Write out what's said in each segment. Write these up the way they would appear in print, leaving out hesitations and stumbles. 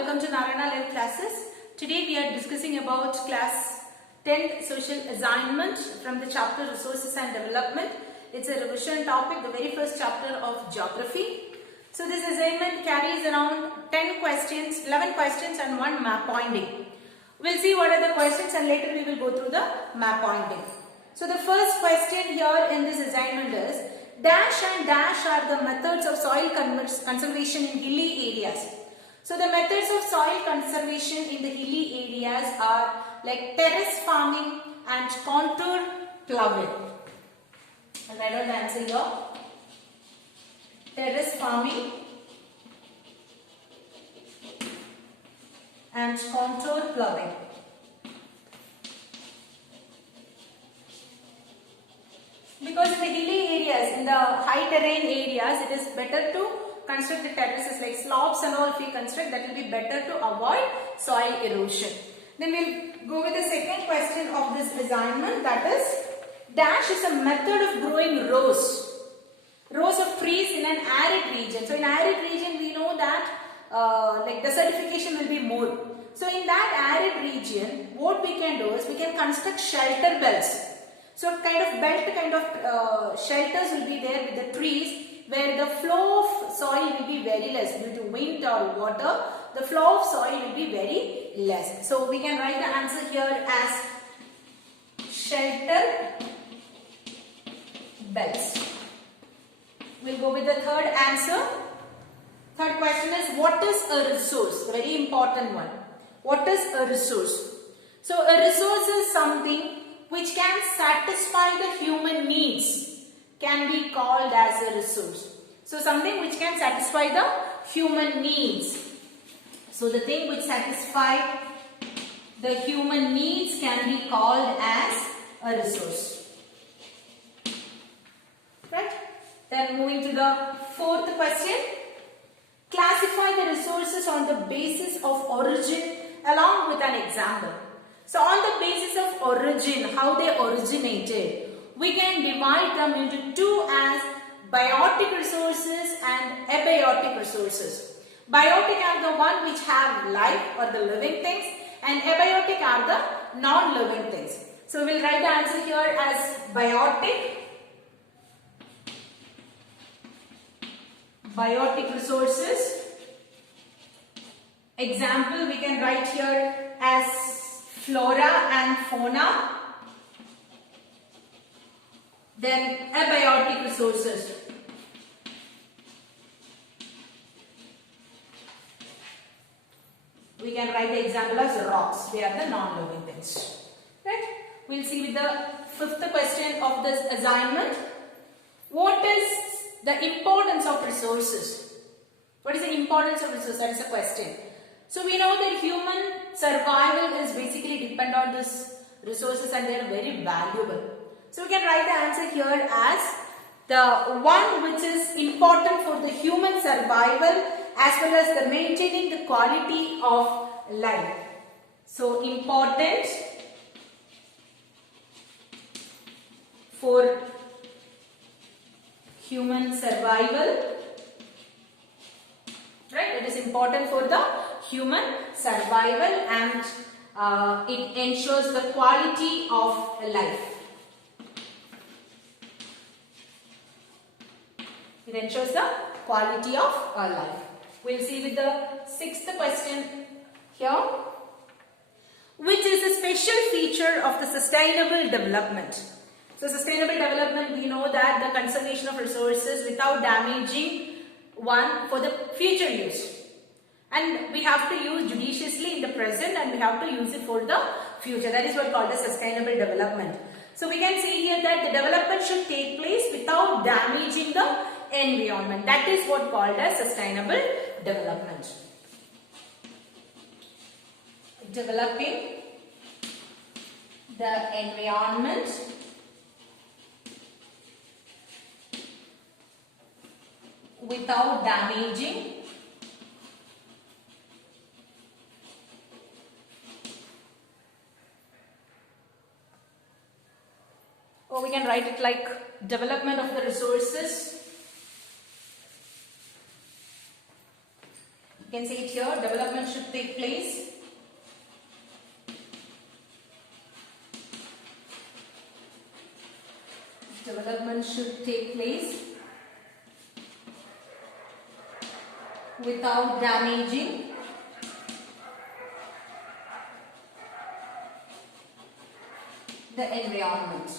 welcome to Narayana Live Classes. Today we are discussing about class 10th social assignment from the chapter Resources and Development. It's a revision topic, the very first chapter of Geography. So this assignment carries around 10 questions, 11 questions and one map pointing. We'll see what are the questions and later we will go through the map pointing. So the first question here in this assignment is dash and dash are the methods of soil conservation in hilly areas. So the methods of soil conservation in the hilly areas are like terrace farming and contour ploughing. I'll write out the answer here. Terrace farming and contour ploughing. Because in the hilly areas, in the high terrain areas, it is better to construct the terraces like slopes and all. If we construct, that will be better to avoid soil erosion. Then we'll go with the second question of this assignment, that is dash is a method of growing rows of trees in an arid region. So in arid region we know that like desertification will be more. So in that arid region what we can do is we can construct shelter belts. So kind of belt shelters will be there with the trees where the flow of soil will be very less due to wind or water. The flow of soil will be very less. So we can write the answer here as shelter belts. We'll go with the third answer. Third question is what is a resource? A very important one. What is a resource? So a resource is something which can satisfy the human needs can be called as a resource. So something which can satisfy the human needs. So the thing which satisfies the human needs can be called as a resource. Right? Then moving to the fourth question. Classify the resources on the basis of origin along with an example. So on the basis of origin, how they originated, we can divide them into two as biotic resources and abiotic resources. Biotic are the one which have life or the living things and abiotic are the non-living things. So we'll write the answer here as biotic. Biotic resources. Example we can write here as flora and fauna. Then abiotic resources. We can write the example as rocks. They are the non-living things. Right? We'll see with the fifth question of this assignment. What is the importance of resources? What is the importance of resources? That is a question. So we know that human survival is basically dependent on these resources and they are very valuable. So we can write the answer here as the one which is important for the human survival as well as the maintaining the quality of life. So important for human survival. Right? It is important for the human survival and it ensures the quality of life. It ensures the quality of our life. We'll see with the sixth question here. Which is a special feature of the sustainable development? So sustainable development, we know that the conservation of resources without damaging one for the future use. And we have to use judiciously in the present and we have to use it for the future. That is what called as sustainable development. So we can see here that the development should take place without damaging the environment. That is what called as sustainable development. Developing the environment without damaging or we can write it like development of the resources You can see it here, development should take place. Development should take place without damaging the environment.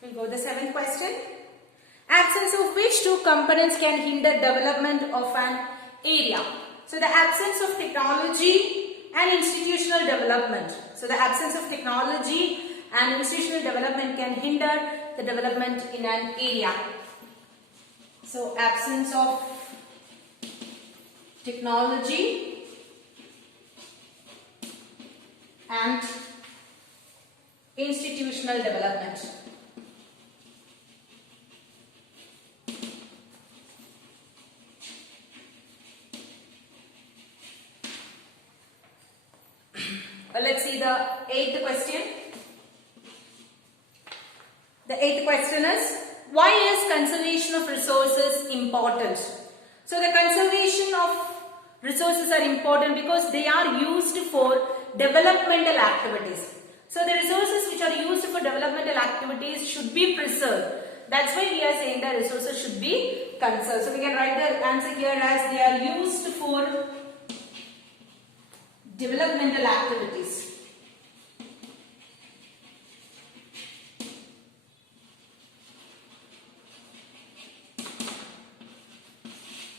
We'll go to the 7th question. Absence of which two components can hinder development of an area? So the absence of technology and institutional development. So the absence of technology and institutional development can hinder the development in an area. So absence of technology and institutional development. Let's see the 8th question. The 8th question is, why is conservation of resources important? So the conservation of resources are important because they are used for developmental activities. So the resources which are used for developmental activities should be preserved. That's why we are saying that resources should be conserved. So we can write the answer here as they are used for developmental activities.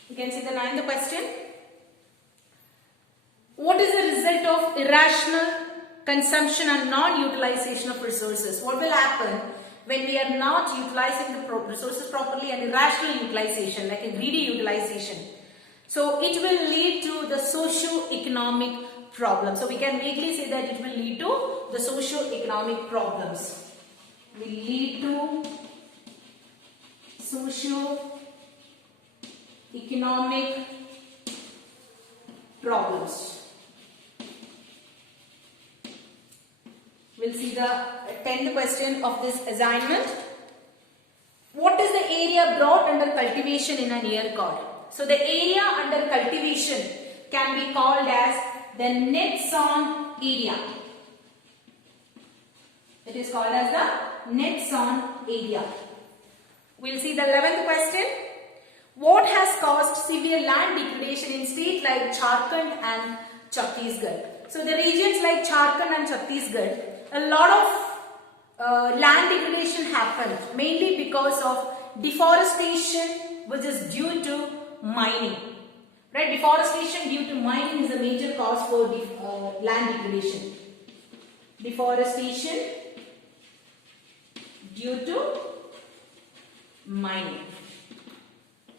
You can see the 9th question. What is the result of irrational consumption and non-utilization of resources? What will happen when we are not utilizing the resources properly and irrational utilization, like a greedy utilization? So it will lead to the socio-economic problem. So we can vaguely say that it will lead to the socio-economic problems. Will lead to socio-economic problems. We'll see the 10th question of this assignment. What is the area brought under cultivation in a year called? So the area under cultivation can be called as the net sown area. It is called as the net sown area. We'll see the 11th question. What has caused severe land degradation in states like Jharkhand and Chhattisgarh? So the regions like Jharkhand and Chhattisgarh, a lot of land degradation happened mainly because of deforestation, which is due to mining. Right? Deforestation due to mining is a major cause for land degradation. Deforestation due to mining.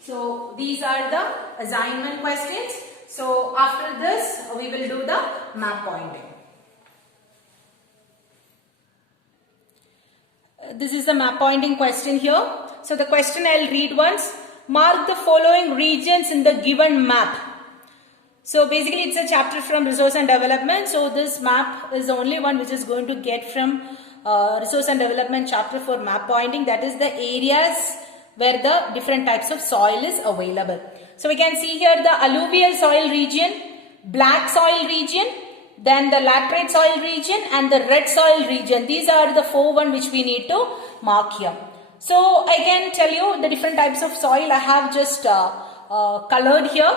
So these are the assignment questions. So after this we will do the map pointing. This is the map pointing question here. So the question I'll read once. Mark the following regions in the given map. So basically it's a chapter from resource and development. So this map is the only one which is going to get from resource and development chapter for map pointing. That is the areas where the different types of soil is available. So we can see here the alluvial soil region, black soil region, then the laterite soil region and the red soil region. These are the 4 ones which we need to mark here. So I can tell you the different types of soil I have just colored here.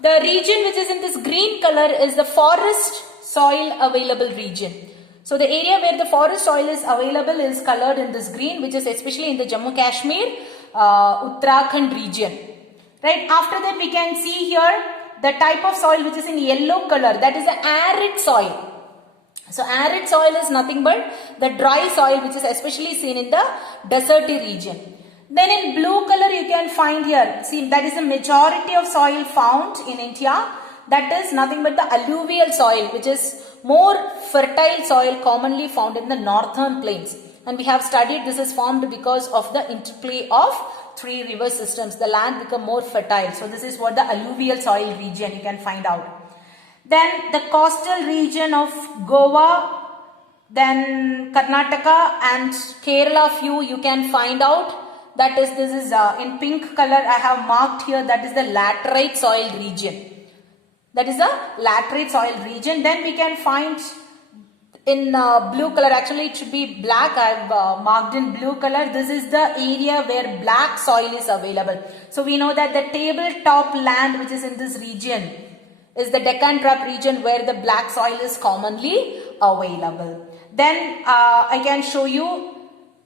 The region which is in this green color is the forest soil available region. So the area where the forest soil is available is colored in this green, which is especially in the Jammu Kashmir, Uttarakhand region. Right, after that we can see here the type of soil which is in yellow color, that is the arid soil. So arid soil is nothing but the dry soil which is especially seen in the deserty region. Then in blue color you can find here, see that is the majority of soil found in India. That is nothing but the alluvial soil, which is more fertile soil commonly found in the northern plains. And we have studied this is formed because of the interplay of 3 river systems. The land become more fertile. So this is what the alluvial soil region you can find out. Then the coastal region of Goa, Then Karnataka and Kerala few you can find out. That is, this is in pink color I have marked here, that is the laterite soil region. That is the laterite soil region. Then we can find in blue color, actually it should be black, I have marked in blue color. This is the area where black soil is available. So we know that the tabletop land which is in this region is the Deccan Trough region where the black soil is commonly available. Then I can show you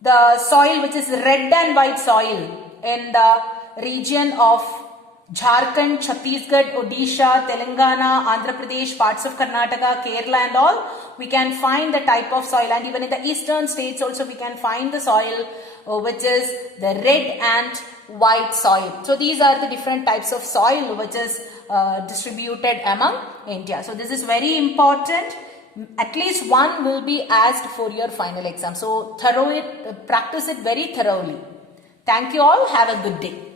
the soil which is red and white soil in the region of Jharkhand, Chhattisgarh, Odisha, Telangana, Andhra Pradesh, parts of Karnataka, Kerala and all. We can find the type of soil, and even in the eastern states also we can find the soil which is the red and white soil. So these are the different types of soil which is distributed among India. So this is very important. At least one will be asked for your final exam. So practice it very thoroughly. Thank you all. Have a good day.